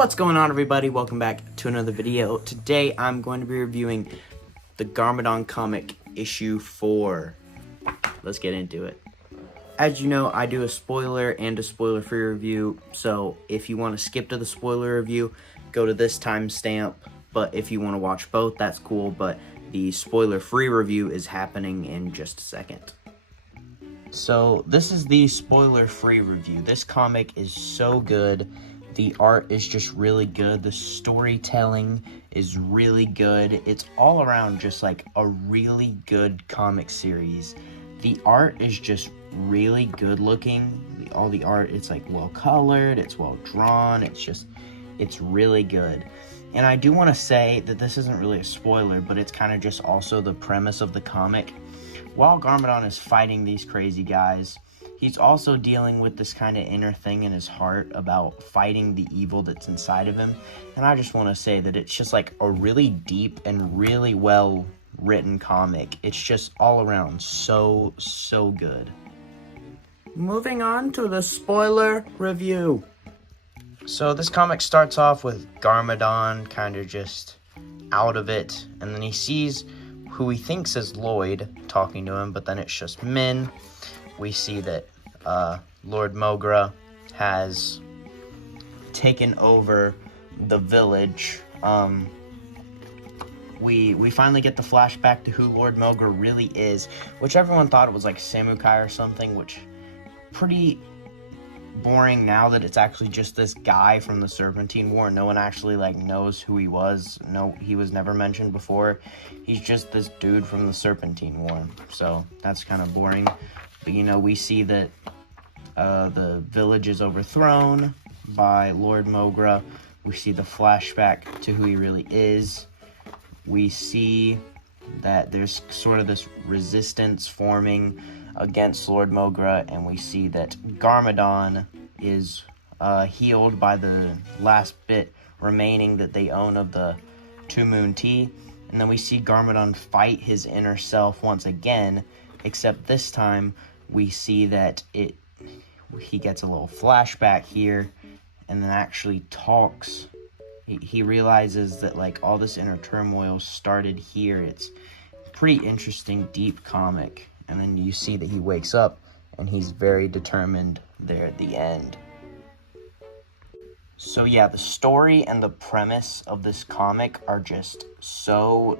What's going on, everybody? Welcome back to another video. Today I'm going to be reviewing the Garmadon comic issue 4. Let's get into it. As you know, I do a spoiler and a spoiler-free review, so if you want to skip to the spoiler review, go to this timestamp. But if you want to watch both, that's cool, but the spoiler-free review is happening in just a second. So this is the spoiler-free review. This comic is so good. The art is just really good. The storytelling is really good. It's all around just like a really good comic series. The art is just really good looking. All the art, it's like well colored, it's well drawn, it's really good. And I do want to say that this isn't really a spoiler, but it's kind of just also the premise of the comic. While Garmadon is fighting these crazy guys, he's also dealing with this kind of inner thing in his heart about fighting the evil that's inside of him. And I just want to say that it's just like a really deep and really well written comic. It's just all around so good. Moving on to the spoiler review. So this comic starts off with Garmadon kind of just out of it, and then he sees who he thinks is Lloyd talking to him, but then it's just Min. We see that Lord Mogra has taken over the village. We finally get the flashback to who Lord Mogra really is, which everyone thought it was like Samukai or something, which pretty boring now that it's actually just this guy from the Serpentine War. No one actually like knows who he was. No, he was never mentioned before. He's just this dude from the Serpentine War, so that's kind of boring. But you know, we see that the village is overthrown by Lord Mogra. We see the flashback to who he really is. We see that there's sort of this resistance forming against Lord Mogra, and we see that Garmadon is healed by the last bit remaining that they own of the Two Moon Tea. And then we see Garmadon fight his inner self once again, except this time we see that he gets a little flashback here and then actually talks. He realizes that like all this inner turmoil started here. It's a pretty interesting, deep comic. And then you see that he wakes up and he's very determined there at the end. So yeah, the story and the premise of this comic are just so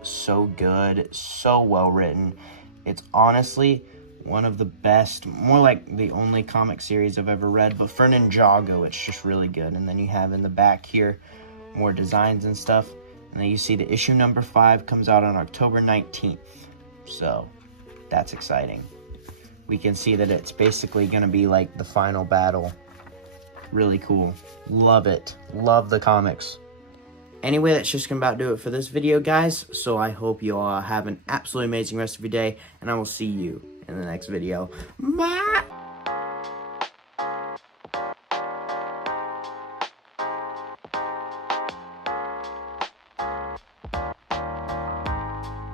good, so well written. It's honestly one of the best, more like the only comic series I've ever read, but for Ninjago, it's just really good. And then you have in the back here more designs and stuff. And then you see the issue number 5 comes out on October 19th. So that's exciting. We can see that it's basically going to be like the final battle. Really cool. Love it. Love the comics. Anyway, that's just about to do it for this video, guys. So I hope you all have an absolutely amazing rest of your day, and I will see you in the next video. Bye!